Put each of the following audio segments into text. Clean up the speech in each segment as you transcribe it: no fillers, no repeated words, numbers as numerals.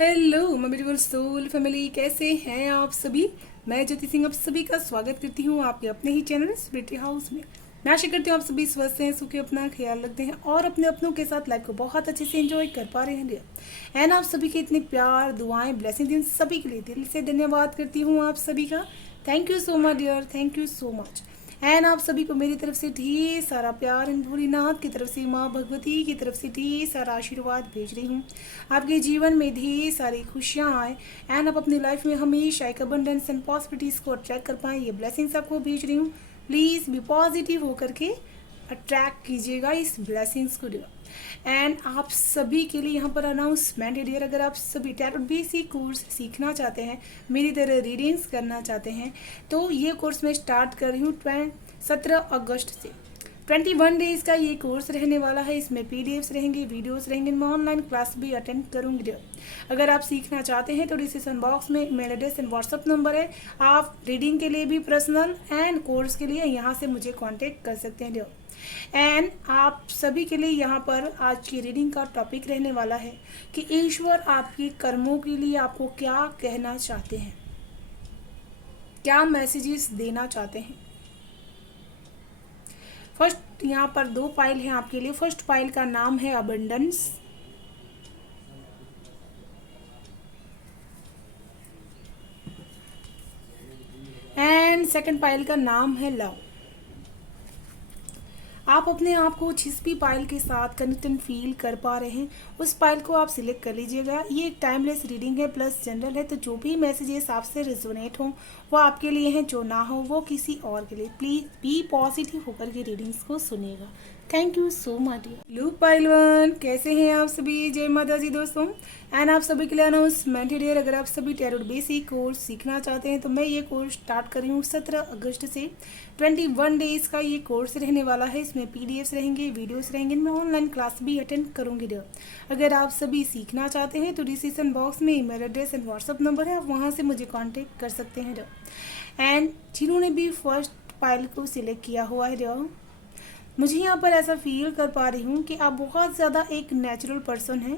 Hello my beautiful soul family, कैसे हैं आप सभी। मैं ज्योति सिंह आप सभी का स्वागत करती हूँ आपके अपने ही चैनल स्पिरिट हाउस में। मैं आशा करती हूँ आप सभी स्वस्थ हैं, सुखी, अपना ख्याल रखते हैं और अपने अपनों के साथ लाइफ को बहुत अच्छे से एंजॉय कर पा रहे हैं डियर। एंड आप सभी के इतने प्यार, दुआएं, ब्लेसिंग दी सभी के लिए दिल से धन्यवाद करती हूँ आप सभी का। Thank you so much dear, thank you so much. And आप सभी को मेरी तरफ से ढेर सारा प्यार एंड भोलेनाथ की तरफ से, माँ भगवती की तरफ से ढेर सारा आशीर्वाद भेज रही हूँ। आपके जीवन में ढेर सारी खुशियाँ आए एंड आप अपनी लाइफ में हमेशा एक अबंडेंस एंड पॉसिबिलिटीज़ को अट्रैक्ट कर पाएँ, ये ब्लेसिंग्स आपको भेज रही हूँ। प्लीज़ बी पॉजिटिव होकर के अट्रैक्ट कीजिएगा इस ब्लेसिंग्स को डियर। एंड आप सभी के लिए यहाँ पर अनाउंसमेंट है डियर, अगर आप सभी टैरोट बेसिक कोर्स सीखना चाहते हैं, मेरी तरह रीडिंग्स करना चाहते हैं, तो ये कोर्स मैं स्टार्ट कर रही हूँ 17 अगस्त से। 21 डेज का ये कोर्स रहने वाला है। इसमें पीडीएफ्स रहेंगे, वीडियोस रहेंगे, मैं ऑनलाइन क्लास भी अटेंड करूँगी डियर। अगर आप सीखना चाहते हैं तो डिस्क्रिप्शन बॉक्स में email address and WhatsApp number है। आप रीडिंग के लिए भी पर्सनल एंड कोर्स के लिए यहाँ से मुझे कांटेक्ट कर सकते हैं डियर। एंड आप सभी के लिए यहाँ पर आज की रीडिंग का टॉपिक रहने वाला है कि ईश्वर आपके कर्मों के लिए आपको क्या कहना चाहते हैं, क्या मैसेजेस देना चाहते हैं। फर्स्ट यहाँ पर 2 पाइल हैं आपके लिए। फर्स्ट पाइल का नाम है अबंडेंस एंड सेकंड पाइल का नाम है लव। आप अपने आप को जिस भी पाइल के साथ कनेक्टेड फील कर पा रहे हैं उस पाइल को आप सिलेक्ट कर लीजिएगा। ये एक टाइमलेस रीडिंग है प्लस जनरल है, तो जो भी मैसेजेस आपसे रेजोनेट हो वो आपके लिए हैं, जो ना हो वो किसी और के लिए। प्लीज बी पॉजिटिव होकर के रीडिंग्स को सुनिएगा। Thank you so much. Loop pile 1, कैसे हैं आप सभी। जय माता जी दोस्तों। एंड आप सभी के लिए अनाउंसमेंट है डियर, अगर आप सभी टैरोट बेसिक कोर्स सीखना चाहते हैं तो मैं ये कोर्स स्टार्ट कर रही हूँ 17 अगस्त से। 21 डेज का ये कोर्स रहने वाला है। इसमें पीडीएफ्स रहेंगे, वीडियोस रहेंगे, मैं ऑनलाइन क्लास भी अटेंड करूँगी डियर। अगर आप सभी सीखना चाहते हैं तो डिस्क्रिप्शन बॉक्स में email address and WhatsApp number है, आप वहाँ से मुझे कॉन्टेक्ट कर सकते हैं डियर। एंड जिन्होंने भी फर्स्ट पाइल को सिलेक्ट किया हुआ है डियर, मुझे यहाँ पर ऐसा फील कर पा रही हूँ कि आप बहुत ज़्यादा एक नेचुरल पर्सन हैं,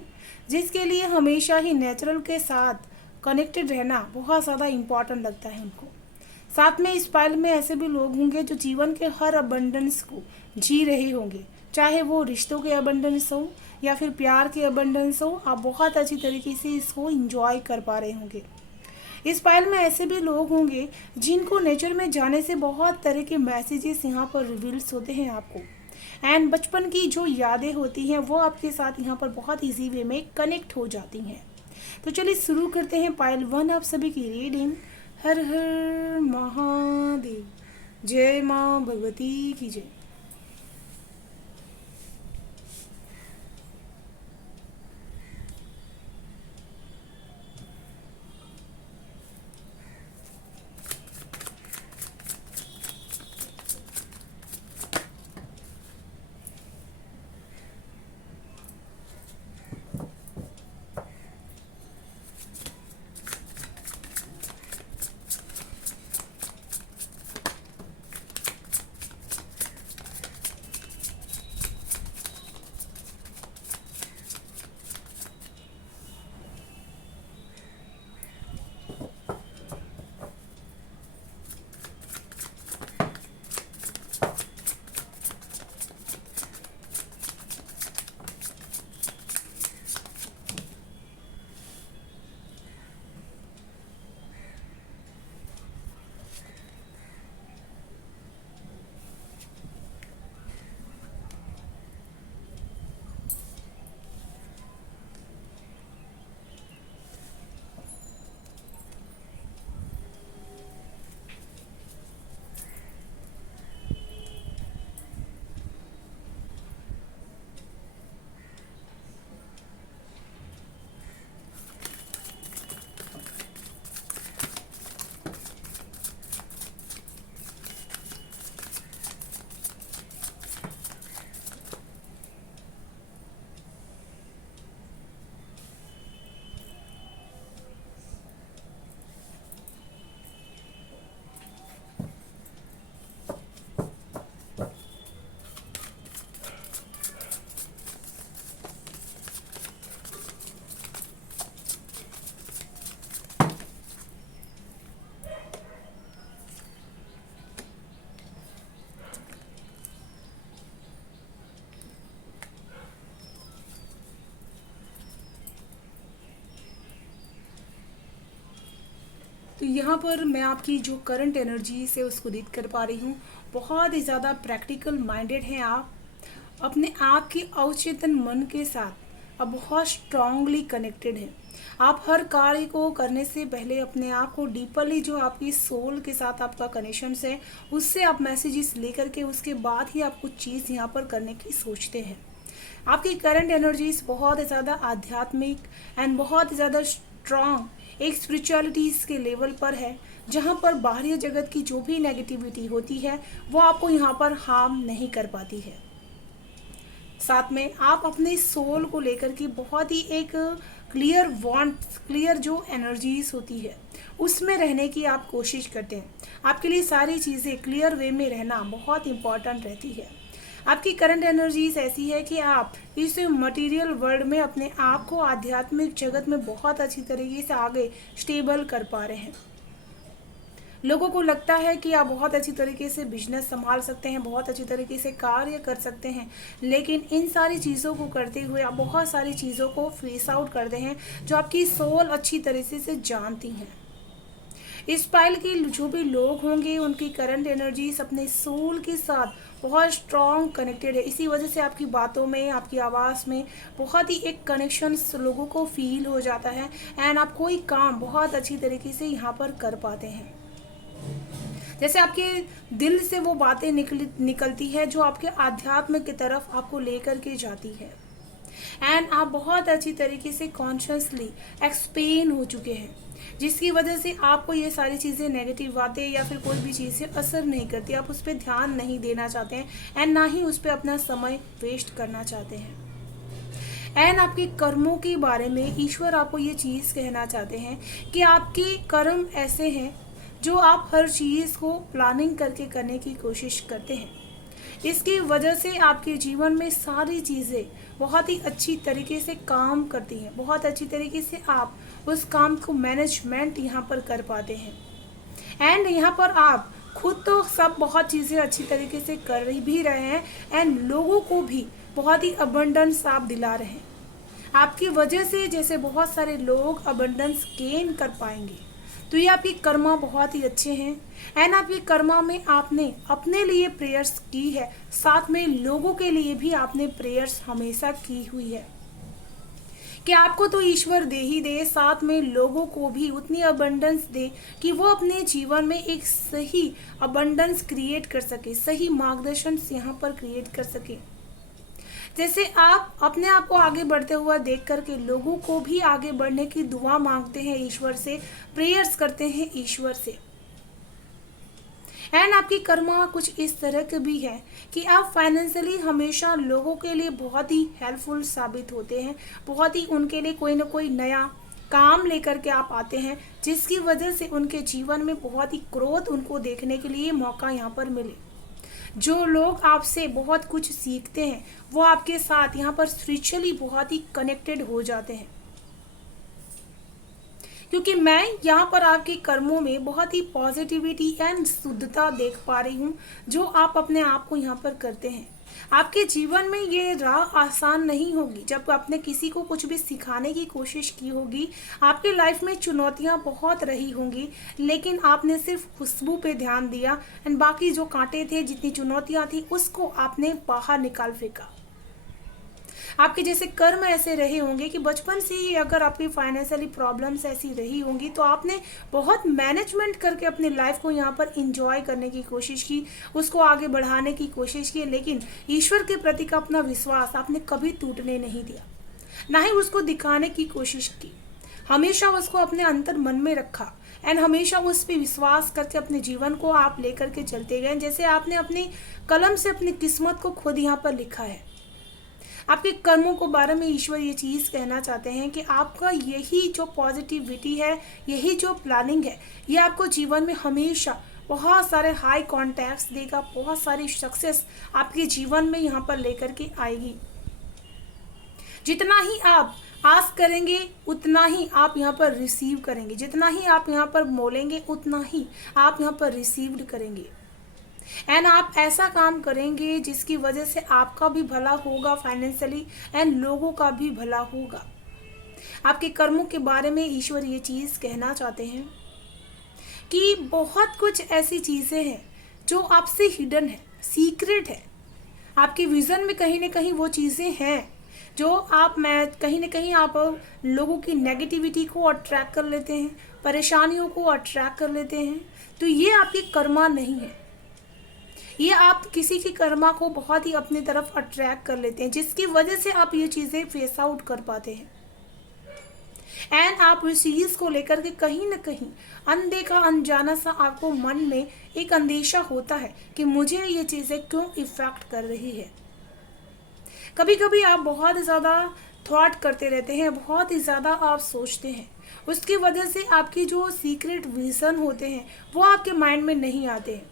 जिसके लिए हमेशा ही नेचुरल के साथ कनेक्टेड रहना बहुत ज़्यादा इम्पॉर्टेंट लगता है उनको। साथ में इस पाइल में ऐसे भी लोग होंगे जो जीवन के हर अबंडेंस को जी रहे होंगे, चाहे वो रिश्तों के अबंडेंस हो या फिर प्यार के अबंडेंस हो, आप बहुत अच्छी तरीके से इसको इंजॉय कर पा रहे होंगे। इस पाइल में ऐसे भी लोग होंगे जिनको नेचर में जाने से बहुत तरह के मैसेजेस यहाँ पर रिवील्स होते हैं आपको। एंड बचपन की जो यादें होती हैं वो आपके साथ यहाँ पर बहुत इजी वे में कनेक्ट हो जाती हैं। तो चलिए शुरू करते हैं पाइल 1 आप सभी की रीडिंग। हर हर महादेव, जय माँ भगवती की जय। तो यहाँ पर मैं आपकी जो करंट एनर्जी से उसको रीड कर पा रही हूँ। बहुत ही ज़्यादा प्रैक्टिकल माइंडेड हैं आप, अपने आप के अवचेतन मन के साथ अब बहुत स्ट्रांगली कनेक्टेड हैं। आप हर कार्य को करने से पहले अपने आप को डीपली, जो आपकी सोल के साथ आपका कनेक्शन है, उससे आप मैसेजेस लेकर के उसके बाद ही आप कुछ चीज़ यहाँ पर करने की सोचते हैं। आपकी करंट एनर्जीज बहुत ही ज़्यादा आध्यात्मिक एंड बहुत ही ज़्यादा स्ट्रॉन्ग एक स्पिरिचुअलिटीज़ के लेवल पर है, जहाँ पर बाहरी जगत की जो भी नेगेटिविटी होती है वो आपको यहाँ पर हार्म नहीं कर पाती है। साथ में आप अपने सोल को लेकर के बहुत ही एक क्लियर जो एनर्जीज होती है उसमें रहने की आप कोशिश करते हैं। आपके लिए सारी चीज़ें क्लियर वे में रहना बहुत इम्पॉर्टेंट रहती है। आपकी करंट एनर्जीज ऐसी है कि आप इस मटेरियल वर्ल्ड में अपने आप को आध्यात्मिक जगत में बहुत अच्छी तरीके से आगे स्टेबल कर पा रहे हैं। लोगों को लगता है कि आप बहुत अच्छी तरीके से बिजनेस संभाल सकते हैं, बहुत अच्छी तरीके से कार्य कर सकते हैं, लेकिन इन सारी चीज़ों को करते हुए आप बहुत सारी चीज़ों को फेस आउट करते हैं जो आपकी सोल अच्छी तरीके से जानती हैं। इस पाइल के जो भी लोग होंगे उनकी करंट एनर्जीज अपने सोल के साथ बहुत स्ट्रॉन्ग कनेक्टेड है। इसी वजह से आपकी बातों में, आपकी आवाज़ में बहुत ही एक कनेक्शन लोगों को फील हो जाता है एंड आप कोई काम बहुत अच्छी तरीके से यहाँ पर कर पाते हैं। जैसे आपके दिल से वो बातें निकलती है जो आपके आध्यात्म की तरफ आपको लेकर के जाती है एंड आप बहुत अच्छी तरीके से कॉन्शियसली एक्सपेन हो चुके हैं, जिसकी वजह से आपको ये सारी चीज़ें, नेगेटिव बातें या फिर कोई भी चीज़ें असर नहीं करती। आप उस पर ध्यान नहीं देना चाहते हैं एंड ना ही उस पर अपना समय वेस्ट करना चाहते हैं। एंड आपके कर्मों के बारे में ईश्वर आपको ये चीज़ कहना चाहते हैं कि आपके कर्म ऐसे हैं जो आप हर चीज़ को प्लानिंग करके करने की कोशिश करते हैं। इसकी वजह से आपके जीवन में सारी चीज़ें बहुत ही अच्छी तरीके से काम करती हैं, बहुत अच्छी तरीके से आप उस काम को मैनेजमेंट यहाँ पर कर पाते हैं एंड यहाँ पर आप खुद तो सब बहुत चीज़ें अच्छी तरीके से कर भी रहे हैं एंड लोगों को भी बहुत ही अबंडेंस आप दिला रहे हैं। आपकी वजह से जैसे बहुत सारे लोग अबंडेंस गेन कर पाएंगे, तो ये आपकी कर्मा बहुत ही अच्छे हैं एंड आपकी कर्मा में आपने अपने लिए प्रेयर्स की है, साथ में लोगों के लिए भी आपने प्रेयर्स हमेशा की हुई है कि आपको तो ईश्वर दे ही दे, साथ में लोगों को भी उतनी अबंडेंस दे कि वो अपने जीवन में एक सही अबंडेंस क्रिएट कर सके, सही मार्गदर्शन यहाँ पर क्रिएट कर सके। जैसे आप अपने आप को आगे बढ़ते हुआ देख करके लोगों को भी आगे बढ़ने की दुआ मांगते हैं ईश्वर से, प्रेयर्स करते हैं ईश्वर से। एंड आपकी कर्मा कुछ इस तरह के भी है कि आप फाइनेंशियली हमेशा लोगों के लिए बहुत ही हेल्पफुल साबित होते हैं, बहुत ही उनके लिए कोई ना कोई नया काम लेकर के आप आते हैं, जिसकी वजह से उनके जीवन में बहुत ही ग्रोथ उनको देखने के लिए मौका यहाँ पर मिले। जो लोग आपसे बहुत कुछ सीखते हैं वो आपके साथ यहाँ पर स्पिरिचुअली बहुत ही कनेक्टेड हो जाते हैं, क्योंकि मैं यहाँ पर आपके कर्मों में बहुत ही पॉजिटिविटी एंड शुद्धता देख पा रही हूँ जो आप अपने आप को यहाँ पर करते हैं। आपके जीवन में ये राह आसान नहीं होगी। जब आपने किसी को कुछ भी सिखाने की कोशिश की होगी, आपके लाइफ में चुनौतियाँ बहुत रही होंगी, लेकिन आपने सिर्फ खुशबू पे ध्यान दिया एंड बाकी जो कांटे थे, जितनी चुनौतियाँ थी, उसको आपने बाहर निकाल फेंका। आपके जैसे कर्म ऐसे रहे होंगे कि बचपन से ही अगर आपकी फाइनेंशियली प्रॉब्लम्स ऐसी रही होंगी तो आपने बहुत मैनेजमेंट करके अपने लाइफ को यहाँ पर इंजॉय करने की कोशिश की, उसको आगे बढ़ाने की कोशिश की, लेकिन ईश्वर के प्रति का अपना विश्वास आपने कभी टूटने नहीं दिया, ना ही उसको दिखाने की कोशिश की। हमेशा उसको अपने अंतर मन में रखा एंड हमेशा उस पर विश्वास करके अपने जीवन को आप लेकर के चलते गए। जैसे आपने अपनी कलम से अपनी किस्मत को खुद यहाँ पर लिखा है। आपके कर्मों को बारे में ईश्वर ये चीज़ कहना चाहते हैं कि आपका यही जो पॉजिटिविटी है, यही जो प्लानिंग है, ये आपको जीवन में हमेशा बहुत सारे हाई कॉन्टैक्ट्स देगा, बहुत सारी सक्सेस आपके जीवन में यहाँ पर लेकर के आएगी। जितना ही आप आस करेंगे उतना ही आप यहाँ पर रिसीव करेंगे, जितना ही आप यहाँ पर बोलेंगे उतना ही आप यहाँ पर रिसीव्ड करेंगे एंड आप ऐसा काम करेंगे जिसकी वजह से आपका भी भला होगा फाइनेंशियली एंड लोगों का भी भला होगा। आपके कर्मों के बारे में ईश्वर ये चीज़ कहना चाहते हैं कि बहुत कुछ ऐसी चीज़ें हैं जो आपसे हिडन है, सीक्रेट है। आपके विज़न में कहीं ना कहीं वो चीज़ें हैं जो आप मैं कहीं ना कहीं आप लोगों की नेगेटिविटी को अट्रैक्ट कर लेते हैं, परेशानियों को अट्रैक्ट कर लेते हैं। तो ये आपकी कर्मा नहीं है, ये आप किसी की कर्मा को बहुत ही अपनी तरफ अट्रैक्ट कर लेते हैं, जिसकी वजह से आप ये चीज़ें फेस आउट कर पाते हैं। एंड आप इस चीज़ को लेकर के कहीं ना कहीं अनदेखा अनजाना सा आपको मन में एक अंदेशा होता है कि मुझे ये चीज़ें क्यों इफेक्ट कर रही है। कभी कभी आप बहुत ज़्यादा थॉट करते रहते हैं, बहुत ही ज़्यादा आप सोचते हैं, उसकी वजह से आपकी जो सीक्रेट विजन होते हैं वो आपके माइंड में नहीं आते हैं।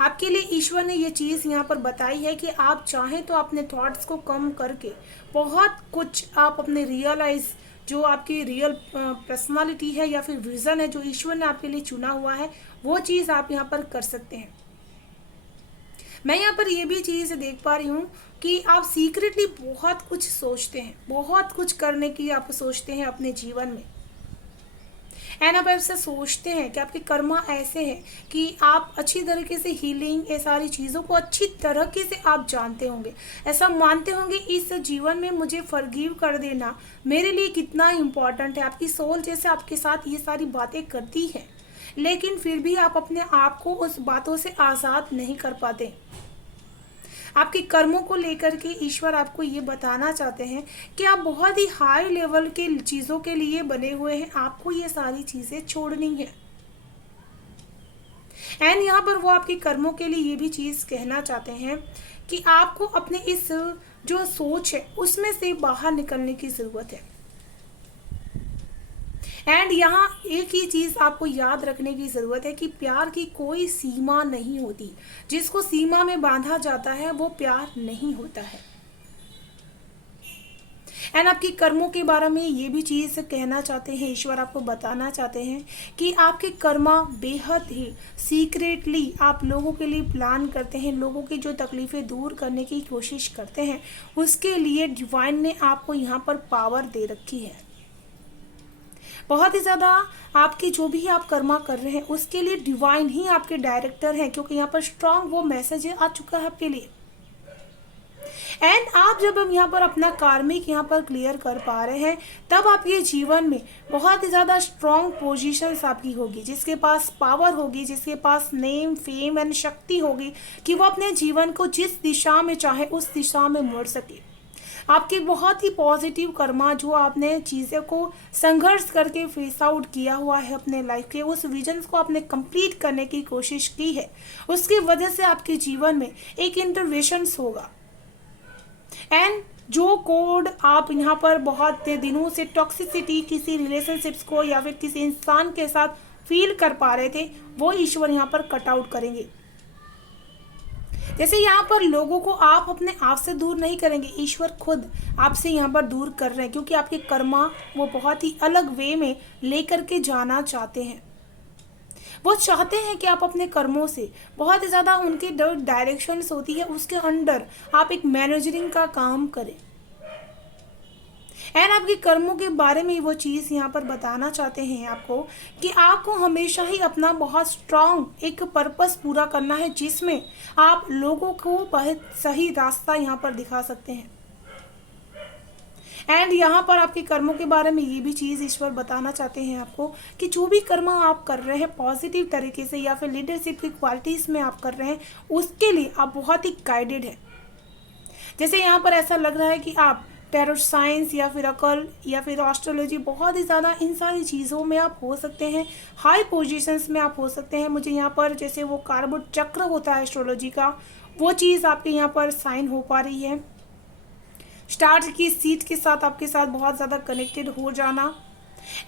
आपके लिए ईश्वर ने ये चीज़ यहाँ पर बताई है कि आप चाहें तो अपने थॉट्स को कम करके बहुत कुछ आप अपने रियलाइज जो आपकी रियल पर्सनालिटी है या फिर विज़न है जो ईश्वर ने आपके लिए चुना हुआ है, वो चीज़ आप यहाँ पर कर सकते हैं। मैं यहाँ पर ये भी चीज़ देख पा रही हूँ कि आप सीक्रेटली बहुत कुछ सोचते हैं, बहुत कुछ करने की आप सोचते हैं अपने जीवन में। एंड आप ऐसे सोचते हैं कि आपके कर्मा ऐसे हैं कि आप अच्छी तरीके से हीलिंग ये सारी चीज़ों को अच्छी तरीके से आप जानते होंगे, ऐसा मानते होंगे इस जीवन में मुझे फॉरगिव कर देना मेरे लिए कितना इम्पॉर्टेंट है। आपकी सोल जैसे आपके साथ ये सारी बातें करती है, लेकिन फिर भी आप अपने आप को उस बातों से आज़ाद नहीं कर पाते। आपके कर्मों को लेकर के ईश्वर आपको ये बताना चाहते हैं कि आप बहुत ही हाई लेवल के चीज़ों के लिए बने हुए हैं, आपको ये सारी चीज़ें छोड़नी है। एंड यहाँ पर वो आपके कर्मों के लिए ये भी चीज़ कहना चाहते हैं कि आपको अपने इस जो सोच है उसमें से बाहर निकलने की ज़रूरत है। एंड यहाँ एक ही चीज़ आपको याद रखने की ज़रूरत है कि प्यार की कोई सीमा नहीं होती, जिसको सीमा में बांधा जाता है वो प्यार नहीं होता है। एंड आपके कर्मों के बारे में ये भी चीज़ कहना चाहते हैं, ईश्वर आपको बताना चाहते हैं कि आपके कर्मा बेहद ही सीक्रेटली आप लोगों के लिए प्लान करते हैं, लोगों की जो तकलीफ़ें दूर करने की कोशिश करते हैं, उसके लिए डिवाइन ने आपको यहाँ पर पावर दे रखी है। बहुत ही ज़्यादा आपकी जो भी आप कर्मा कर रहे हैं उसके लिए डिवाइन ही आपके डायरेक्टर हैं, क्योंकि यहाँ पर स्ट्रांग वो मैसेज आ चुका है आपके लिए। एंड आप जब हम यहाँ पर अपना कार्मिक यहाँ पर क्लियर कर पा रहे हैं, तब आपके जीवन में बहुत ही ज़्यादा स्ट्रांग पोजीशंस आपकी होगी, जिसके पास पावर होगी, जिसके पास नेम फेम एंड शक्ति होगी कि वो अपने जीवन को जिस दिशा में चाहे उस दिशा में मोड़ सके। आपके बहुत ही पॉजिटिव कर्मा जो आपने चीज़ें को संघर्ष करके फेस आउट किया हुआ है अपने लाइफ के, उस विजन को आपने कंप्लीट करने की कोशिश की है, उसकी वजह से आपके जीवन में एक इंटरवेंशंस होगा। एंड जो कोड आप यहाँ पर बहुत दिनों से टॉक्सिसिटी किसी रिलेशनशिप्स को या फिर किसी इंसान के साथ फील कर पा रहे थे, वो ईश्वर यहाँ पर कट आउट करेंगे। जैसे यहाँ पर लोगों को आप अपने आप से दूर नहीं करेंगे, ईश्वर खुद आपसे यहाँ पर दूर कर रहे हैं, क्योंकि आपके कर्मा वो बहुत ही अलग वे में लेकर के जाना चाहते हैं। वो चाहते हैं कि आप अपने कर्मों से बहुत ही ज़्यादा उनकी जो डायरेक्शंस होती है उसके अंडर आप एक मैनेजरिंग का काम करें। एंड आपके कर्मों के बारे में वो चीज़ यहाँ पर बताना चाहते हैं आपको कि आपको हमेशा ही अपना बहुत स्ट्रांग एक पर्पस पूरा करना है, जिसमें आप लोगों को बहुत सही रास्ता यहाँ पर दिखा सकते हैं। एंड यहाँ पर आपके कर्मों के बारे में ये भी चीज़ ईश्वर बताना चाहते हैं आपको कि जो भी कर्म आप कर रहे हैं पॉजिटिव तरीके से या फिर लीडरशिप की क्वालिटीज़ में आप कर रहे हैं, उसके लिए आप बहुत ही गाइडेड है। जैसे यहाँ पर ऐसा लग रहा है कि आप टैरो साइंस या फिर अकल या फिर एस्ट्रोलॉजी बहुत ही ज़्यादा इन सारी चीज़ों में आप हो सकते हैं, हाई पोजीशंस में आप हो सकते हैं। मुझे यहाँ पर जैसे वो कार्बोट चक्र होता है एस्ट्रोलॉजी का, वो चीज़ आपके यहाँ पर साइन हो पा रही है। स्टार्स की सीट के साथ आपके साथ बहुत ज़्यादा कनेक्टेड हो जाना।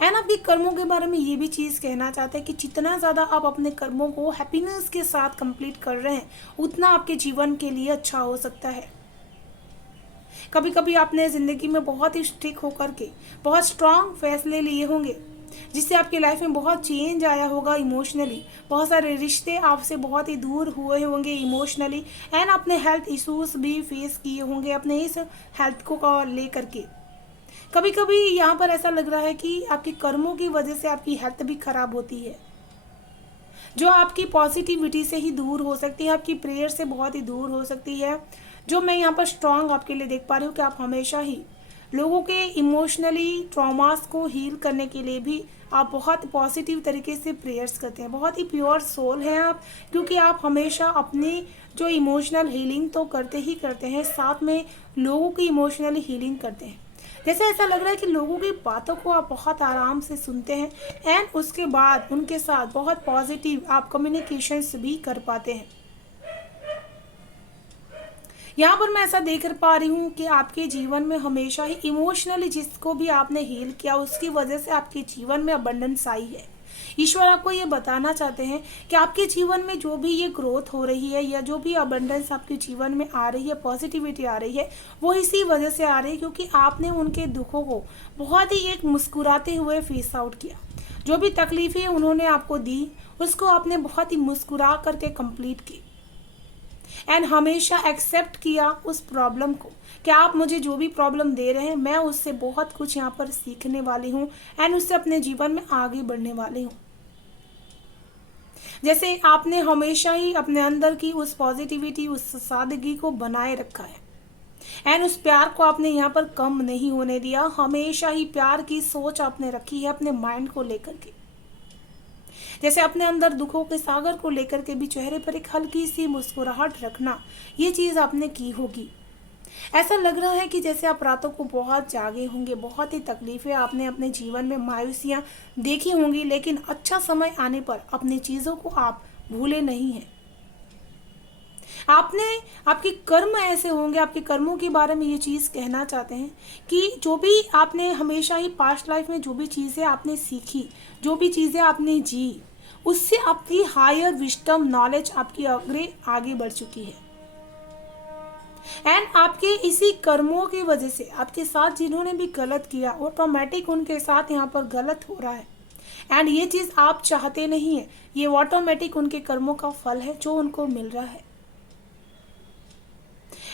एंड आपके कर्मों के बारे में ये भी चीज़ कहना चाहते हैं कि जितना ज़्यादा आप अपने कर्मों को हैप्पीनेस के साथ कंप्लीट कर रहे हैं, उतना आपके जीवन के लिए अच्छा हो सकता है। कभी कभी आपने ज़िंदगी में बहुत ही स्ट्रिक्ट होकर के बहुत स्ट्रांग फैसले लिए होंगे, जिससे आपकी लाइफ में बहुत चेंज आया होगा इमोशनली। बहुत सारे रिश्ते आपसे बहुत ही दूर हुए होंगे इमोशनली। एंड अपने हेल्थ इश्यूज भी फेस किए होंगे अपने इस हेल्थ को लेकर के। कभी कभी यहाँ पर ऐसा लग रहा है कि आपके कर्मों की वजह से आपकी हेल्थ भी खराब होती है। जो आपकी पॉजिटिविटी से ही दूर हो सकती है, आपकी प्रेयर से बहुत ही दूर हो सकती है। जो मैं यहाँ पर स्ट्रांग आपके लिए देख पा रही हूँ कि आप हमेशा ही लोगों के इमोशनली ट्रॉमास को हील करने के लिए भी आप बहुत पॉजिटिव तरीके से प्रेयर्स करते हैं। बहुत ही प्योर सोल हैं आप, क्योंकि आप हमेशा अपनी जो इमोशनल हीलिंग तो करते ही करते हैं, साथ में लोगों की इमोशनली हीलिंग करते हैं। जैसे ऐसा लग रहा है कि लोगों की बातों को आप बहुत आराम से सुनते हैं एंड उसके बाद उनके साथ बहुत पॉजिटिव आप कम्युनिकेशंस भी कर पाते हैं। यहाँ पर मैं ऐसा देख पा रही हूँ कि आपके जीवन में हमेशा ही इमोशनली जिसको भी आपने हील किया उसकी वजह से आपके जीवन में अबंडेंस आई है। ईश्वर आपको ये बताना चाहते हैं कि आपके जीवन में जो भी ये ग्रोथ हो रही है या जो भी अबंडेंस आपके जीवन में आ रही है, पॉजिटिविटी आ रही है, वो इसी वजह से आ रही है क्योंकि आपने उनके दुखों को बहुत ही एक मुस्कुराते हुए फेस आउट किया। जो भी तकलीफें उन्होंने आपको दी उसको आपने बहुत ही मुस्कुरा करके कंप्लीट की एंड हमेशा एक्सेप्ट किया उस प्रॉब्लम को कि आप मुझे जो भी प्रॉब्लम दे रहे हैं मैं उससे बहुत कुछ यहाँ पर सीखने वाली हूँ एंड उससे अपने जीवन में आगे बढ़ने वाली हूँ। जैसे आपने हमेशा ही अपने अंदर की उस पॉजिटिविटी, उस सादगी को बनाए रखा है एंड उस प्यार को आपने यहाँ पर कम नहीं होने दिया। हमेशा ही प्यार की सोच आपने रखी है अपने माइंड को लेकर के। जैसे अपने अंदर दुखों के सागर को लेकर के भी चेहरे पर एक हल्की सी मुस्कुराहट रखना, ये चीज़ आपने की होगी। ऐसा लग रहा है कि जैसे आप रातों को बहुत जागे होंगे, बहुत ही तकलीफें आपने अपने जीवन में, मायूसियाँ देखी होंगी, लेकिन अच्छा समय आने पर अपनी चीज़ों को आप भूले नहीं हैं। आपके कर्म ऐसे होंगे, आपके कर्मों के बारे में ये चीज़ कहना चाहते हैं कि जो भी आपने हमेशा ही पास्ट लाइफ में जो भी चीज़ें आपने सीखी, जो भी चीज़ें आपने जी, उससे आपकी हायर विजडम, नॉलेज आपकी आगे बढ़ चुकी है एंड आपके इसी कर्मों की वजह से आपके साथ जिन्होंने भी गलत किया ऑटोमेटिक उनके साथ यहाँ पर गलत हो रहा है एंड ये चीज़ आप चाहते नहीं है, ये ऑटोमेटिक उनके कर्मों का फल है जो उनको मिल रहा है।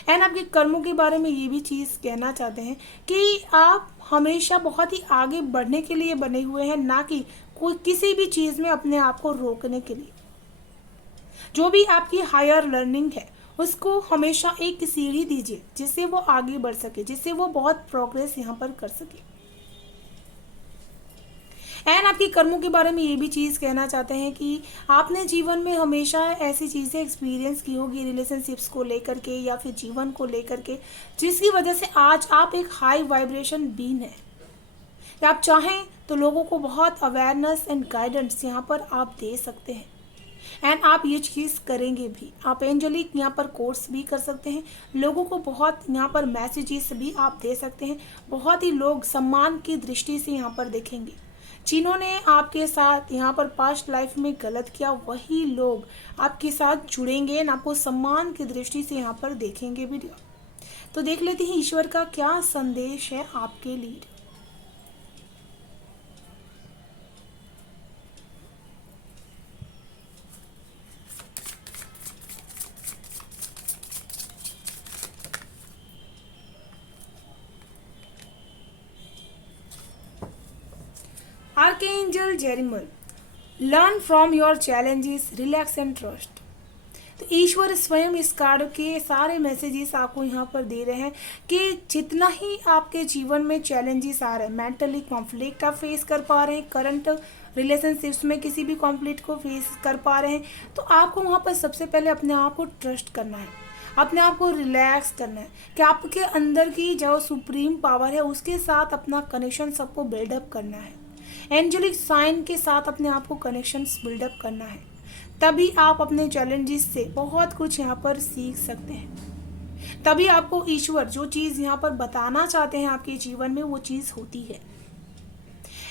एंड आपके कर्मों के बारे में ये भी चीज़ कहना चाहते हैं कि आप हमेशा बहुत ही आगे बढ़ने के लिए बने हुए हैं, ना कि कोई किसी भी चीज़ में अपने आप को रोकने के लिए। जो भी आपकी हायर लर्निंग है उसको हमेशा एक सीढ़ी दीजिए जिससे वो आगे बढ़ सके, जिससे वो बहुत प्रोग्रेस यहाँ पर कर सके। एंड आपके कर्मों के बारे में ये भी चीज़ कहना चाहते हैं कि आपने जीवन में हमेशा ऐसी चीज़ें एक्सपीरियंस की होगी रिलेशनशिप्स को लेकर के या फिर जीवन को लेकर के, जिसकी वजह से आज आप एक हाई वाइब्रेशन बीन है। आप चाहें तो लोगों को बहुत अवेयरनेस एंड गाइडेंस यहाँ पर आप दे सकते हैं एंड आप ये चीज़ करेंगे भी। आप एंजलिक यहाँ पर कोर्स भी कर सकते हैं, लोगों को बहुत यहाँ पर मैसेजेस भी आप दे सकते हैं। बहुत ही लोग सम्मान की दृष्टि से यहाँ पर देखेंगे। जिन्होंने आपके साथ यहाँ पर पास्ट लाइफ में गलत किया वही लोग आपके साथ जुड़ेंगे एंड आपको सम्मान की दृष्टि से यहाँ पर देखेंगे भी। तो देख लेते हैं ईश्वर का क्या संदेश है आपके लिए। Archangel Jeremiel, learn from your challenges, relax and trust. तो ईश्वर स्वयं इस कार्ड के सारे मैसेजेस आपको यहाँ पर दे रहे हैं कि जितना ही आपके जीवन में चैलेंजेस आ रहे हैं, मेंटली कॉन्फ्लिक्ट आप फेस कर पा रहे हैं, करंट रिलेशनशिप्स में किसी भी कॉन्फ्लिक्ट को फेस कर पा रहे हैं, तो आपको वहाँ पर सबसे पहले अपने आप को ट्रस्ट करना है, अपने आप को रिलैक्स करना है कि आपके अंदर की जो सुप्रीम पावर है उसके साथ अपना कनेक्शन सबको बिल्डअप करना है। एंजेलिक साइन के साथ अपने आप को कनेक्शंस बिल्डअप करना है, तभी आप अपने चैलेंजेस से बहुत कुछ यहाँ पर सीख सकते हैं। तभी आपको ईश्वर जो चीज़ यहाँ पर बताना चाहते हैं आपके जीवन में वो चीज़ होती है।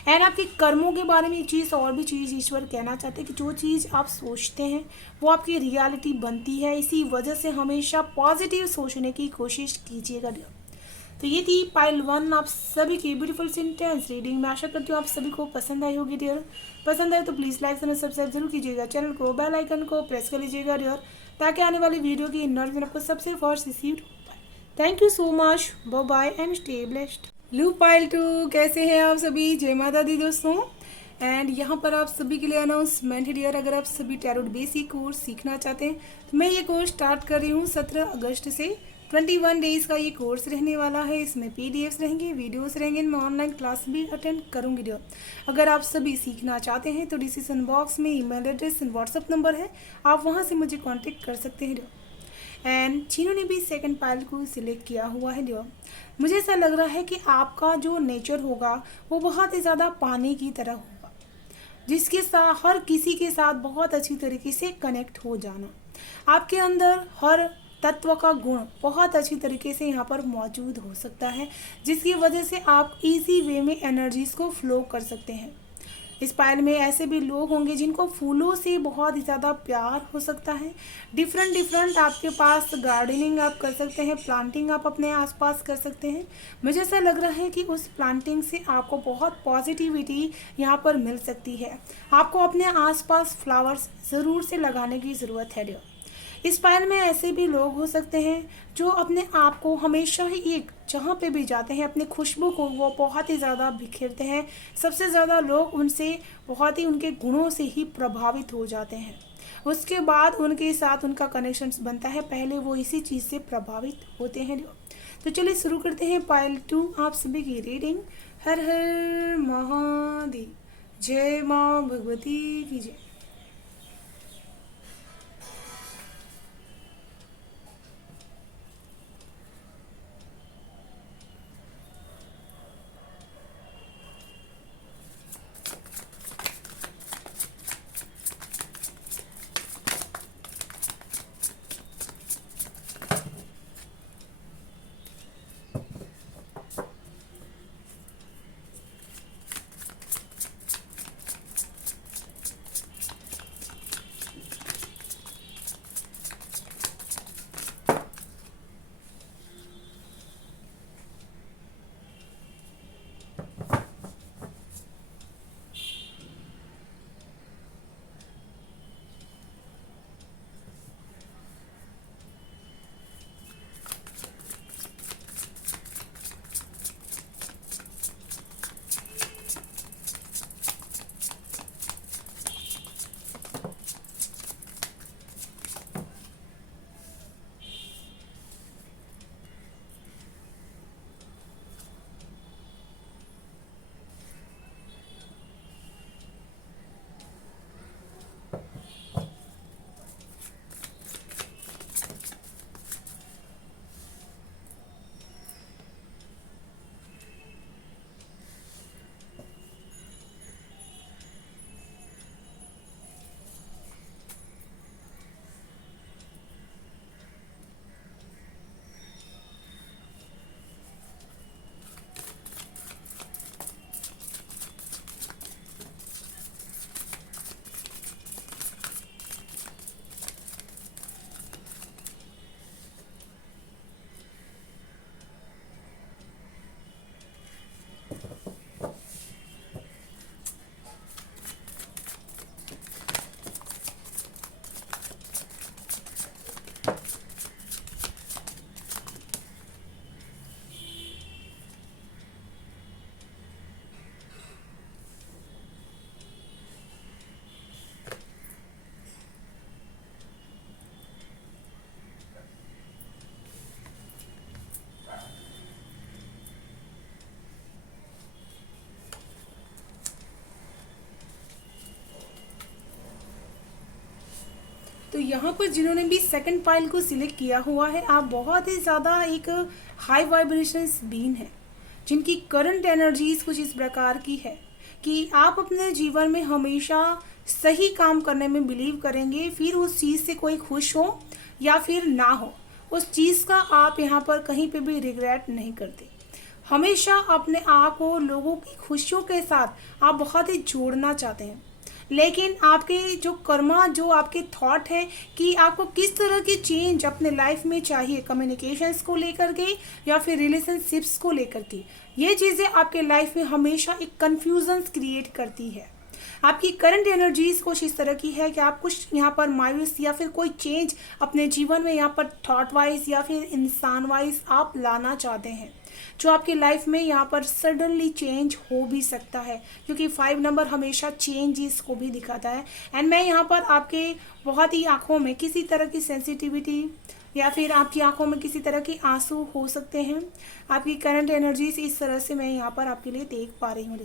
एंड आपके कर्मों के बारे में एक चीज़ और भी चीज़ ईश्वर कहना चाहते हैं कि जो चीज़ आप सोचते हैं वो आपकी रियलिटी बनती है। इसी वजह से हमेशा पॉजिटिव सोचने की कोशिश कीजिएगा। तो ये थी पाइल 1 आप सभी की ब्यूटीफुल सेंटेंस रीडिंग। मैं आशा करती हूँ आप सभी को पसंद आई होगी डियर। पसंद आए तो प्लीज़ लाइक एंड सब्सक्राइब जरूर कीजिएगा, चैनल को बेल आइकन को प्रेस कर लीजिएगा डियर, ताकि आने वाली वीडियो की नोटिफिकेशन आपको सबसे फर्स्ट रिसीव हो पाए। Thank you so much, bye bye and stay blessed. लू पाइल 2 कैसे हैं आप सभी? जय माता दी दोस्तों। एंड यहाँ पर आप सभी के लिए अनाउंसमेंट है डियर, अगर आप सभी टैरोट बेसिक कोर्स सीखना चाहते हैं तो मैं ये कोर्स स्टार्ट कर रही हूँ 17 अगस्त से। 21 डेज़ का ये कोर्स रहने वाला है। इसमें पीडीएफ्स रहेंगे, वीडियोस रहेंगे, मैं ऑनलाइन क्लास भी अटेंड करूँगी डियर। अगर आप सभी सीखना चाहते हैं तो डिस्क्रिप्शन बॉक्स में email address and WhatsApp number है, आप वहाँ से मुझे कॉन्टेक्ट कर सकते हैं डियर। एंड जिन्होंने भी सेकंड पाइल को सिलेक्ट किया हुआ है डियर, मुझे ऐसा लग रहा है कि आपका जो नेचर होगा वो बहुत ही ज़्यादा पानी की तरह होगा, जिसके साथ हर किसी के साथ बहुत अच्छी तरीके से कनेक्ट हो जाना। आपके अंदर हर तत्व का गुण बहुत अच्छी तरीके से यहाँ पर मौजूद हो सकता है, जिसकी वजह से आप इजी वे में एनर्जीज़ को फ्लो कर सकते हैं। इस पायल में ऐसे भी लोग होंगे जिनको फूलों से बहुत ही ज़्यादा प्यार हो सकता है। डिफरेंट आपके पास गार्डनिंग आप कर सकते हैं, प्लांटिंग आप अपने आसपास कर सकते हैं। मुझे ऐसा लग रहा है कि उस प्लांटिंग से आपको बहुत पॉजिटिविटी यहाँ पर मिल सकती है। आपको अपने आसपास फ्लावर्स ज़रूर से लगाने की ज़रूरत है डियर। इस पायल में ऐसे भी लोग हो सकते हैं जो अपने आप को हमेशा ही एक जहाँ पे भी जाते हैं अपनी खुशबू को वो बहुत ही ज़्यादा बिखेरते हैं। सबसे ज़्यादा लोग उनसे बहुत ही उनके गुणों से ही प्रभावित हो जाते हैं, उसके बाद उनके साथ उनका कनेक्शन बनता है, पहले वो इसी चीज़ से प्रभावित होते हैं। तो चलिए शुरू करते हैं पायल 2 आप सभी की रीडिंग। हर हर महादेव, जय माँ भगवती की जय। तो यहाँ पर जिन्होंने भी सेकंड पाइल को सिलेक्ट किया हुआ है, आप बहुत ही ज़्यादा एक हाई वाइब्रेशंस बीन है, जिनकी करंट एनर्जीज कुछ इस प्रकार की है कि आप अपने जीवन में हमेशा सही काम करने में बिलीव करेंगे, फिर उस चीज़ से कोई खुश हो या फिर ना हो, उस चीज़ का आप यहाँ पर कहीं पे भी रिग्रेट नहीं करते। हमेशा अपने आप को लोगों की खुशियों के साथ आप बहुत ही जोड़ना चाहते हैं, लेकिन आपके जो कर्मा, जो आपके थॉट हैं कि आपको किस तरह की चेंज अपने लाइफ में चाहिए, कम्युनिकेशंस को लेकर के या फिर रिलेशनशिप्स को लेकर के, ये चीज़ें आपके लाइफ में हमेशा एक कन्फ्यूजन्स क्रिएट करती है। आपकी करंट एनर्जीज कुछ इस तरह की है कि आप कुछ यहाँ पर मायूस या फिर कोई चेंज अपने जीवन में यहाँ पर थॉट वाइज या फिर इंसान वाइज आप लाना चाहते हैं। जो आपकी लाइफ में यहाँ पर सडनली चेंज हो भी सकता है, क्योंकि 5 नंबर हमेशा चेंजेस को भी दिखाता है। एंड मैं यहाँ पर आपके बहुत ही आँखों में किसी तरह की सेंसिटिविटी या फिर आपकी आंखों में किसी तरह के आंसू हो सकते हैं। आपकी करंट एनर्जीज इस तरह से मैं यहाँ पर आपके लिए देख पा रही हूँ।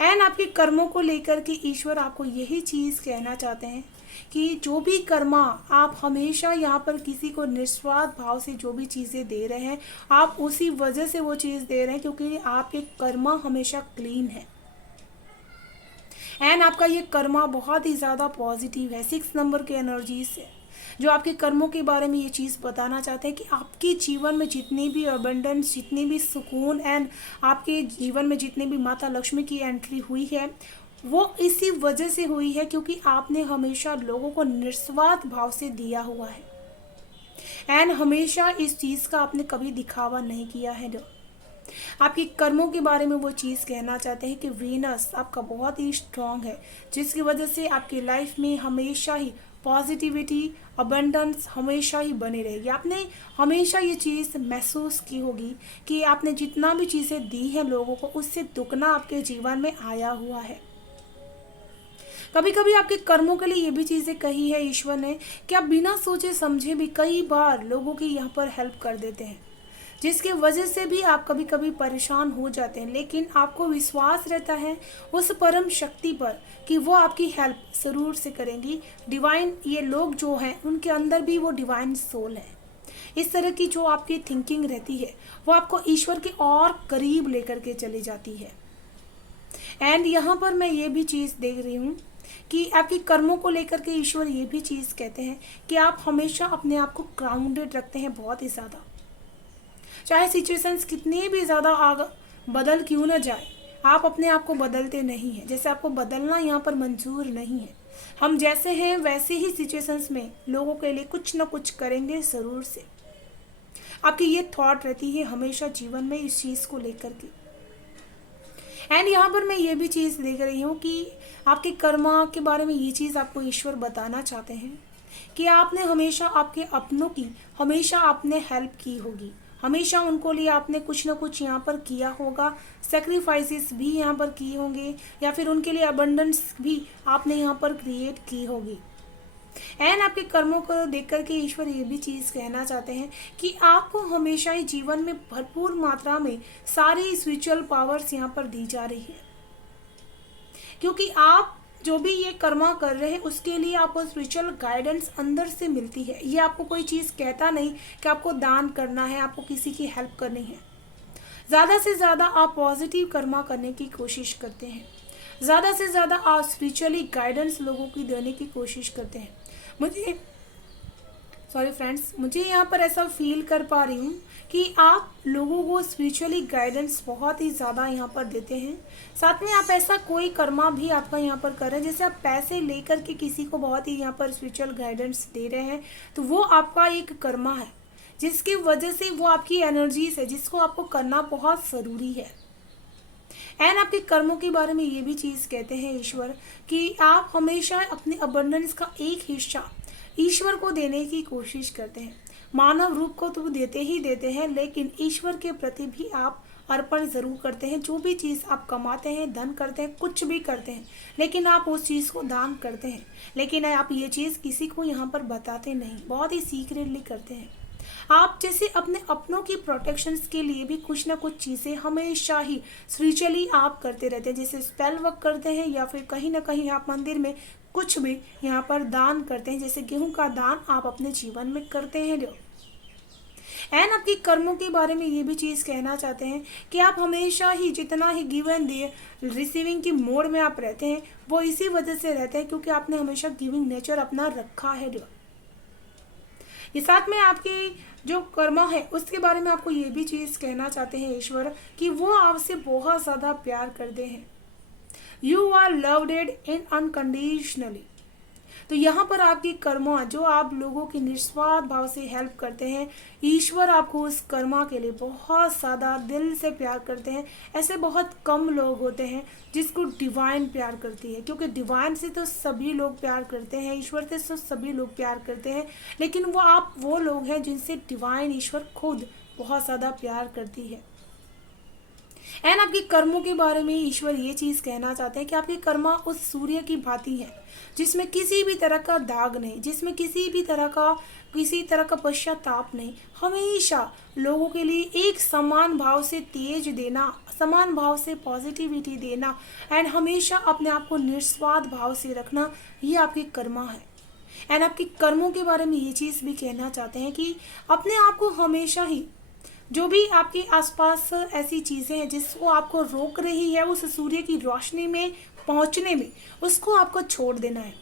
एंड आपके कर्मों को लेकर के ईश्वर आपको यही चीज़ कहना चाहते हैं कि जो भी कर्मा आप हमेशा यहाँ पर किसी को निस्वार्थ भाव से जो भी चीज़ें दे रहे हैं, आप उसी वजह से वो चीज़ दे रहे हैं क्योंकि आपके कर्मा हमेशा क्लीन है। एंड आपका ये कर्मा बहुत ही ज़्यादा पॉजिटिव है। 6 नंबर के एनर्जी से जो आपके कर्मों के बारे में ये चीज़ बताना चाहते हैं कि आपके जीवन में जितनी भी अबंडेंस, जितनी भी सुकून एंड आपके जीवन में जितनी भी माता लक्ष्मी की एंट्री हुई है, वो इसी वजह से हुई है क्योंकि आपने हमेशा लोगों को निस्वार्थ भाव से दिया हुआ है। एंड हमेशा इस चीज़ का आपने कभी दिखावा नहीं किया है। आपके कर्मों के बारे में वो चीज़ कहना चाहते हैं कि वीनस आपका बहुत ही स्ट्रांग है, जिसकी वजह से आपकी लाइफ में हमेशा ही पॉजिटिविटी, अबंडेंस हमेशा ही बनी रहेगी। आपने हमेशा ये चीज़ महसूस की होगी कि आपने जितना भी चीज़ें दी हैं लोगों को, उससे दुगना आपके जीवन में आया हुआ है। कभी कभी आपके कर्मों के लिए ये भी चीज़ें कही है ईश्वर ने कि आप बिना सोचे समझे भी कई बार लोगों की यहाँ पर हेल्प कर देते हैं, जिसकी वजह से भी आप कभी कभी परेशान हो जाते हैं, लेकिन आपको विश्वास रहता है उस परम शक्ति पर कि वो आपकी हेल्प ज़रूर से करेंगी। डिवाइन ये लोग जो हैं उनके अंदर भी वो डिवाइन सोल है। इस तरह की जो आपकी थिंकिंग रहती है वो आपको ईश्वर के और करीब लेकर के चली जाती है। एंड यहाँ पर मैं ये भी चीज़ देख रही हूँ कि आपके कर्मों को लेकर के ईश्वर ये भी चीज़ कहते हैं कि आप हमेशा अपने आप को ग्राउंडेड रखते हैं बहुत ही ज़्यादा। चाहे सिचुएशंस कितनी भी ज़्यादा बदल क्यों ना जाए, आप अपने आप को बदलते नहीं हैं। जैसे आपको बदलना यहाँ पर मंजूर नहीं है। हम जैसे हैं वैसे ही सिचुएशंस में लोगों के लिए कुछ ना कुछ करेंगे ज़रूर से। आपकी ये थॉट रहती है हमेशा जीवन में इस चीज़ को लेकर के। एंड यहाँ पर मैं ये भी चीज़ देख रही हूँ कि आपके कर्मा के बारे में ये चीज़ आपको ईश्वर बताना चाहते हैं कि आपने हमेशा आपके अपनों की हमेशा आपने हेल्प की होगी, हमेशा उनको लिए आपने कुछ ना कुछ यहाँ पर किया होगा, सेक्रीफाइसेस भी यहाँ पर किए होंगे या फिर उनके लिए अबंडेंस भी आपने यहाँ पर क्रिएट की होगी। एंड आपके कर्मों को देख करके ईश्वर ये भी चीज़ कहना चाहते हैं कि आपको हमेशा ही जीवन में भरपूर मात्रा में सारी स्पिरिचुअल पावर्स यहाँ पर दी जा रही है, क्योंकि आप जो भी ये कर्मा कर रहे हैं उसके लिए आपको स्पिरिचुअल गाइडेंस अंदर से मिलती है। ये आपको कोई चीज़ कहता नहीं कि आपको दान करना है, आपको किसी की हेल्प करनी है। ज़्यादा से ज़्यादा आप पॉजिटिव कर्मा करने की कोशिश करते हैं, ज़्यादा से ज़्यादा आप स्पिरिचुअली गाइडेंस लोगों की देने की कोशिश करते हैं। मुझे यहाँ पर ऐसा फील कर पा रही हूँ कि आप लोगों को स्पिरिचुअली गाइडेंस बहुत ही ज़्यादा यहाँ पर देते हैं। साथ में आप ऐसा कोई कर्मा भी आपका यहाँ पर कर रहे हैं, जैसे आप पैसे लेकर के किसी को बहुत ही यहाँ पर स्पिरिचुअल गाइडेंस दे रहे हैं, तो वो आपका एक कर्मा है जिसकी वजह से वो आपकी एनर्जीज है जिसको आपको करना बहुत ज़रूरी है। एंड आपके कर्मों के बारे में ये भी चीज़ कहते हैं ईश्वर कि आप हमेशा अपने अबंडेंस का एक हिस्सा ईश्वर को देने की कोशिश करते हैं। मानव रूप को तो देते ही देते हैं, लेकिन ईश्वर के प्रति भी आप अर्पण ज़रूर करते हैं। जो भी चीज़ आप कमाते हैं, धन करते हैं, कुछ भी करते हैं, लेकिन आप उस चीज़ को दान करते हैं। लेकिन आप ये चीज़ किसी को यहाँ पर बताते नहीं, बहुत ही सीक्रेटली करते हैं। आप जैसे अपने अपनों की प्रोटेक्शंस के लिए भी कुछ ना कुछ चीज़ें हमेशा ही स्पिरिचुअली आप करते रहते हैं, जैसे स्पेल वर्क करते हैं या फिर कहीं ना कहीं आप मंदिर में कुछ भी यहाँ पर दान करते हैं, जैसे गेहूं का दान आप अपने जीवन में करते हैं। एंड आपके कर्मों के बारे में ये भी चीज़ कहना चाहते हैं कि आप हमेशा ही जितना ही गिव एंड दे रिसीविंग की मोड में आप रहते हैं, वो इसी वजह से रहते हैं क्योंकि आपने हमेशा गिविंग नेचर अपना रखा है। ये साथ में आपके जो कर्मा है उसके बारे में आपको ये भी चीज़ कहना चाहते हैं ईश्वर कि वो आपसे बहुत ज़्यादा प्यार करते हैं। You are loved in unconditionally. तो यहाँ पर आपकी कर्मा जो आप लोगों की निस्वार्थ भाव से हेल्प करते हैं, ईश्वर आपको उस कर्मा के लिए बहुत ज़्यादा दिल से प्यार करते हैं। ऐसे बहुत कम लोग होते हैं जिसको डिवाइन प्यार करती है, क्योंकि डिवाइन से तो सभी लोग प्यार करते हैं, ईश्वर से तो सभी लोग प्यार करते हैं, लेकिन वो आप वो लोग हैं जिनसे डिवाइन ईश्वर खुद बहुत ज़्यादा प्यार करती है। एंड आपके कर्मों के बारे में ईश्वर ये चीज़ कहना चाहते हैं कि आपके कर्मा उस सूर्य की भांति है, जिसमें किसी भी तरह का दाग नहीं, जिसमें किसी तरह का पश्चाताप नहीं। हमेशा लोगों के लिए एक समान भाव से तेज देना, समान भाव से पॉजिटिविटी देना एंड हमेशा अपने आप को निस्वार्थ भाव से रखना, ये आपके कर्मा है। एंड आपके कर्मों के बारे में ये चीज़ भी कहना चाहते हैं कि अपने आप को हमेशा ही, जो भी आपके आसपास ऐसी चीज़ें हैं जिसको आपको रोक रही है उस सूर्य की रोशनी में पहुंचने में, उसको आपको छोड़ देना है।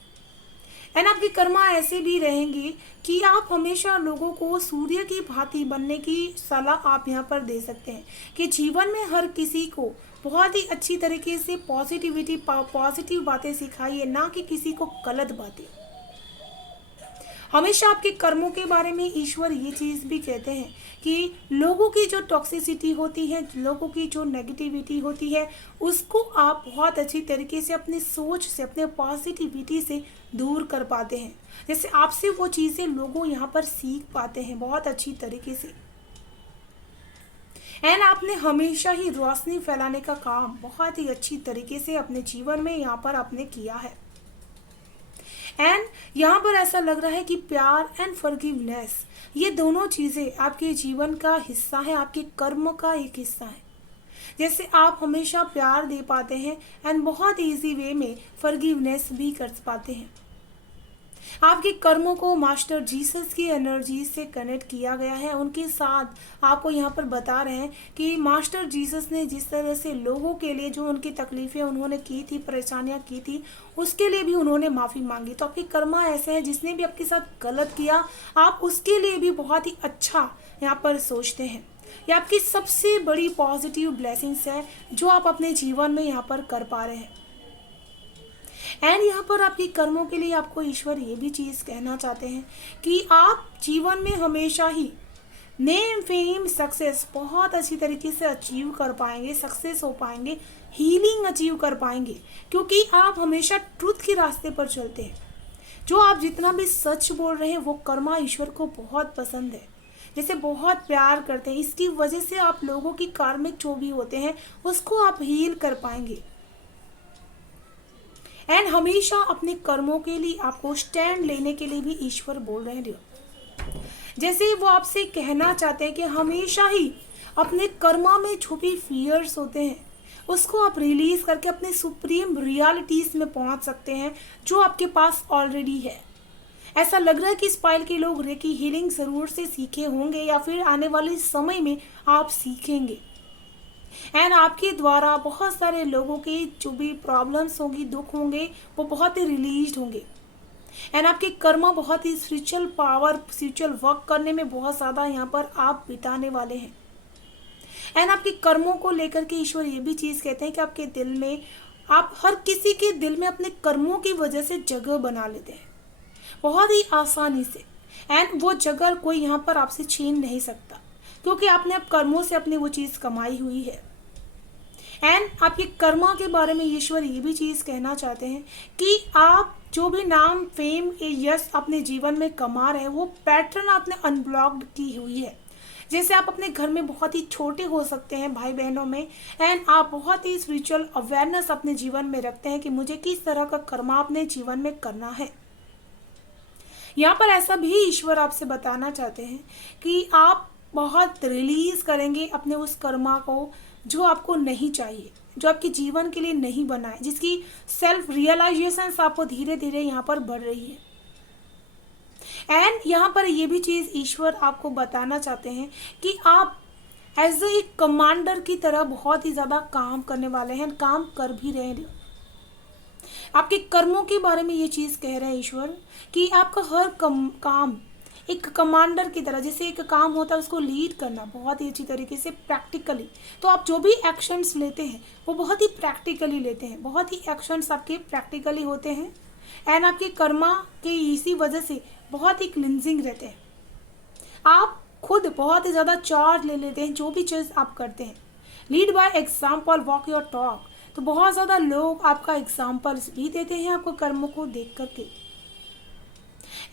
एंड आपके कर्मा ऐसे भी रहेंगे कि आप हमेशा लोगों को सूर्य की भांति बनने की सलाह आप यहाँ पर दे सकते हैं कि जीवन में हर किसी को बहुत ही अच्छी तरीके से पॉजिटिव बातें सिखाइए, ना कि किसी को गलत बातें। हमेशा आपके कर्मों के बारे में ईश्वर ये चीज़ भी कहते हैं कि लोगों की जो टॉक्सिसिटी होती है, लोगों की जो नेगेटिविटी होती है, उसको आप बहुत अच्छी तरीके से अपनी सोच से, अपने पॉजिटिविटी से दूर कर पाते हैं। जैसे आपसे वो चीज़ें लोगों यहाँ पर सीख पाते हैं बहुत अच्छी तरीके से। एंड आपने हमेशा ही रोशनी फैलाने का काम बहुत ही अच्छी तरीके से अपने जीवन में यहाँ पर आपने किया है। एंड यहाँ पर ऐसा लग रहा है कि प्यार एंड फॉरगिवनेस, ये दोनों चीज़ें आपके जीवन का हिस्सा है, आपके कर्म का एक हिस्सा है। जैसे आप हमेशा प्यार दे पाते हैं एंड बहुत इजी वे में फॉरगिवनेस भी कर पाते हैं। आपके कर्मों को मास्टर जीसस की एनर्जी से कनेक्ट किया गया है। उनके साथ आपको यहाँ पर बता रहे हैं कि मास्टर जीसस ने जिस तरह से लोगों के लिए जो उनकी तकलीफ़ें उन्होंने की थी, परेशानियाँ की थी, उसके लिए भी उन्होंने माफ़ी मांगी। तो आपके कर्मा ऐसे हैं, जिसने भी आपके साथ गलत किया आप उसके लिए भी बहुत ही अच्छा यहाँ पर सोचते हैं। ये आपकी सबसे बड़ी पॉजिटिव ब्लेसिंग्स है जो आप अपने जीवन में यहाँ पर कर पा रहे हैं। एंड यहाँ पर आपके कर्मों के लिए आपको ईश्वर ये भी चीज़ कहना चाहते हैं कि आप जीवन में हमेशा ही नेम, फेम, सक्सेस बहुत अच्छी तरीके से अचीव कर पाएंगे, सक्सेस हो पाएंगे, हीलिंग अचीव कर पाएंगे, क्योंकि आप हमेशा ट्रुथ के रास्ते पर चलते हैं। जो आप जितना भी सच बोल रहे हैं वो कर्मा ईश्वर को बहुत पसंद है, जैसे बहुत प्यार करते हैं। इसकी वजह से आप लोगों की कार्मिक जो भी होते हैं उसको आप हील कर पाएंगे। एंड हमेशा अपने कर्मों के लिए आपको स्टैंड लेने के लिए भी ईश्वर बोल रहे हैं। जैसे वो आपसे कहना चाहते हैं कि हमेशा ही अपने कर्मा में छुपी फियर्स होते हैं उसको आप रिलीज करके अपने सुप्रीम रियलिटीज में पहुंच सकते हैं जो आपके पास ऑलरेडी है। ऐसा लग रहा है कि इस पाइल के लोग रेकी हीलिंग जरूर से सीखे होंगे या फिर आने वाले समय में आप सीखेंगे। एंड आपके द्वारा बहुत सारे लोगों के जो भी प्रॉब्लम्स होंगी, दुख होंगे, वो बहुत ही रिलीज होंगे। एंड आपके कर्मा बहुत ही स्पिरिचुअल पावर, स्पिरिचुअल वर्क करने में बहुत ज़्यादा यहाँ पर आप बिताने वाले हैं। एंड आपके कर्मों को लेकर के ईश्वर ये भी चीज़ कहते हैं कि आपके दिल में, आप हर किसी के दिल में अपने कर्मों की वजह से जगह बना लेते हैं बहुत ही आसानी से। एंड वो जगह कोई यहाँ पर आपसे छीन नहीं सकता, क्योंकि आपने अब कर्मों से अपनी वो चीज़ कमाई हुई है। एंड आपके कर्मा के बारे में ईश्वर ये भी चीज़ कहना चाहते हैं कि आप जो भी नाम, फेम, यश अपने जीवन में कमा रहे हैं वो पैटर्न आपने अनब्लॉक्ड की हुई है। जैसे आप अपने घर में बहुत ही छोटे हो सकते हैं भाई बहनों में, एंड आप बहुत ही स्पिरिचुअल अवेयरनेस अपने जीवन में रखते हैं कि मुझे किस तरह का कर्मा अपने जीवन में करना है। यहाँ पर ऐसा भी ईश्वर आपसे बताना चाहते हैं कि आप बहुत रिलीज करेंगे अपने उस कर्मा को जो आपको नहीं चाहिए, जो आपके जीवन के लिए नहीं बना है, जिसकी सेल्फ रियलाइजेशन आपको धीरे धीरे यहाँ पर बढ़ रही है। एंड यहाँ पर ये भी चीज़ ईश्वर आपको बताना चाहते हैं कि आप एज ए कमांडर की तरह बहुत ही ज़्यादा काम करने वाले हैं, काम कर भी रहे हैं। आपके कर्मों के बारे में ये चीज़ कह रहे हैं ईश्वर कि आपका हर काम एक कमांडर की तरह, जैसे एक काम होता है उसको लीड करना बहुत ही अच्छी तरीके से प्रैक्टिकली। तो आप जो भी एक्शंस लेते हैं वो बहुत ही प्रैक्टिकली लेते हैं, बहुत ही एक्शंस आपके प्रैक्टिकली होते हैं। एंड आपके कर्मा के इसी वजह से बहुत ही क्लिनजिंग रहते हैं। आप खुद बहुत ही ज़्यादा चार्ज ले लेते हैं जो भी चीज़ आप करते हैं। Lead by example, walk your talk. तो बहुत ज़्यादा लोग आपका एग्जाम्पल्स भी देते हैं आपको कर्मों को देख करके।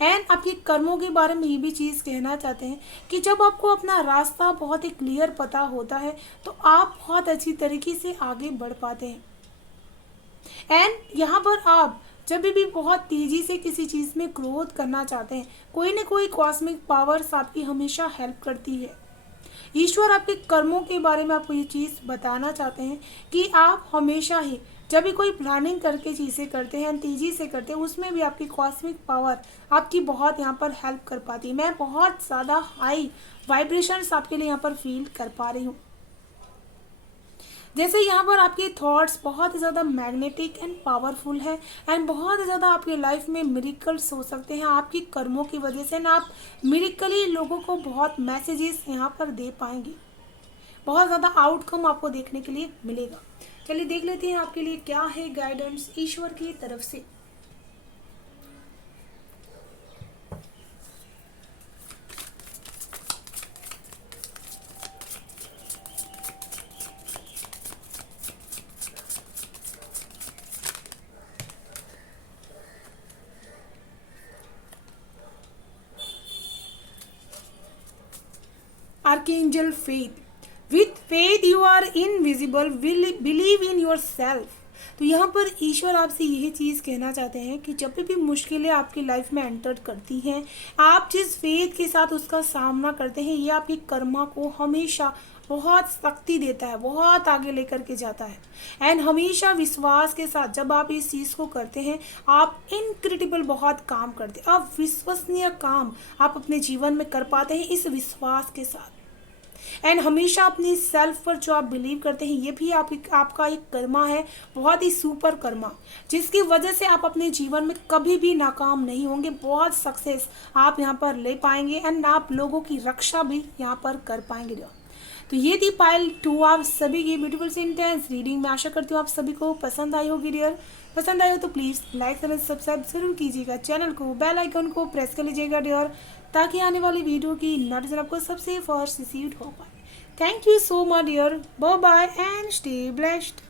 एंड आपके कर्मों के बारे में ये भी चीज़ कहना चाहते हैं कि जब आपको अपना रास्ता बहुत ही क्लियर पता होता है तो आप बहुत अच्छी तरीके से आगे बढ़ पाते हैं। एंड यहाँ पर आप जब भी बहुत तेज़ी से किसी चीज़ में ग्रोथ करना चाहते हैं, कोई ना कोई कॉस्मिक पावर्स आपकी हमेशा हेल्प करती है। ईश्वर आपके कर्मों के बारे में आपको ये चीज़ बताना चाहते हैं कि आप हमेशा ही जब भी कोई प्लानिंग करके चीज़ें करते हैं, तेज़ी से करते हैं, उसमें भी आपकी कॉस्मिक पावर आपकी बहुत यहाँ पर हेल्प कर पाती है। मैं बहुत ज़्यादा हाई वाइब्रेशंस आपके लिए यहाँ पर फील कर पा रही हूँ। जैसे यहाँ पर आपके थॉट्स बहुत ही ज़्यादा मैग्नेटिक एंड पावरफुल है एंड बहुत ही ज़्यादा आपकी लाइफ में मिरेकल्स हो सकते हैं आपकी कर्मों की वजह से ना। आप मिरेकली लोगों को बहुत मैसेजेस यहाँ पर दे पाएंगे, बहुत ज़्यादा आउटकम आपको देखने के लिए मिलेगा। चलिए देख लेते हैं आपके लिए क्या है गाइडेंस ईश्वर की तरफ से। Archangel Faith. With faith you are invisible. Believe in yourself. तो यहाँ पर ईश्वर आपसे यही चीज़ कहना चाहते हैं कि जब भी मुश्किलें आपकी लाइफ में एंटर करती हैं, आप जिस फेथ के साथ उसका सामना करते हैं, ये आपकी कर्मा को हमेशा बहुत शक्ति देता है, बहुत आगे लेकर के जाता है। एंड हमेशा विश्वास के साथ जब आप इस चीज़ को करते हैं, आप इनक्रेडिबल बहुत काम करते हैं, आप विश्वसनीय काम आप अपने जीवन में कर पाते हैं इस विश्वास के साथ। एंड हमेशा अपनी सेल्फ पर जो आप बिलीव करते हैं, ये भी आपका एक कर्मा है, बहुत ही सुपर कर्मा, जिसकी वजह से आप अपने जीवन में कभी भी नाकाम नहीं होंगे, बहुत सक्सेस आप यहाँ पर ले पाएंगे एंड आप लोगों की रक्षा भी यहाँ पर कर पाएंगे। तो ये थी पाइल 2 आप सभी की ब्यूटीफुल से इंटेंस रीडिंग। मैं आशा करती हूँ आप सभी को पसंद आई होगी डियर। पसंद आई हो तो प्लीज़ लाइक एंड सब्सक्राइब जरूर कीजिएगा, चैनल को बेल आइकन को प्रेस कर लीजिएगा डियर, ताकि आने वाली वीडियो की नोटिफिकेशन आपको सबसे फर्स्ट रिसीव हो पाए। Thank you so much dear, bye bye and stay blessed.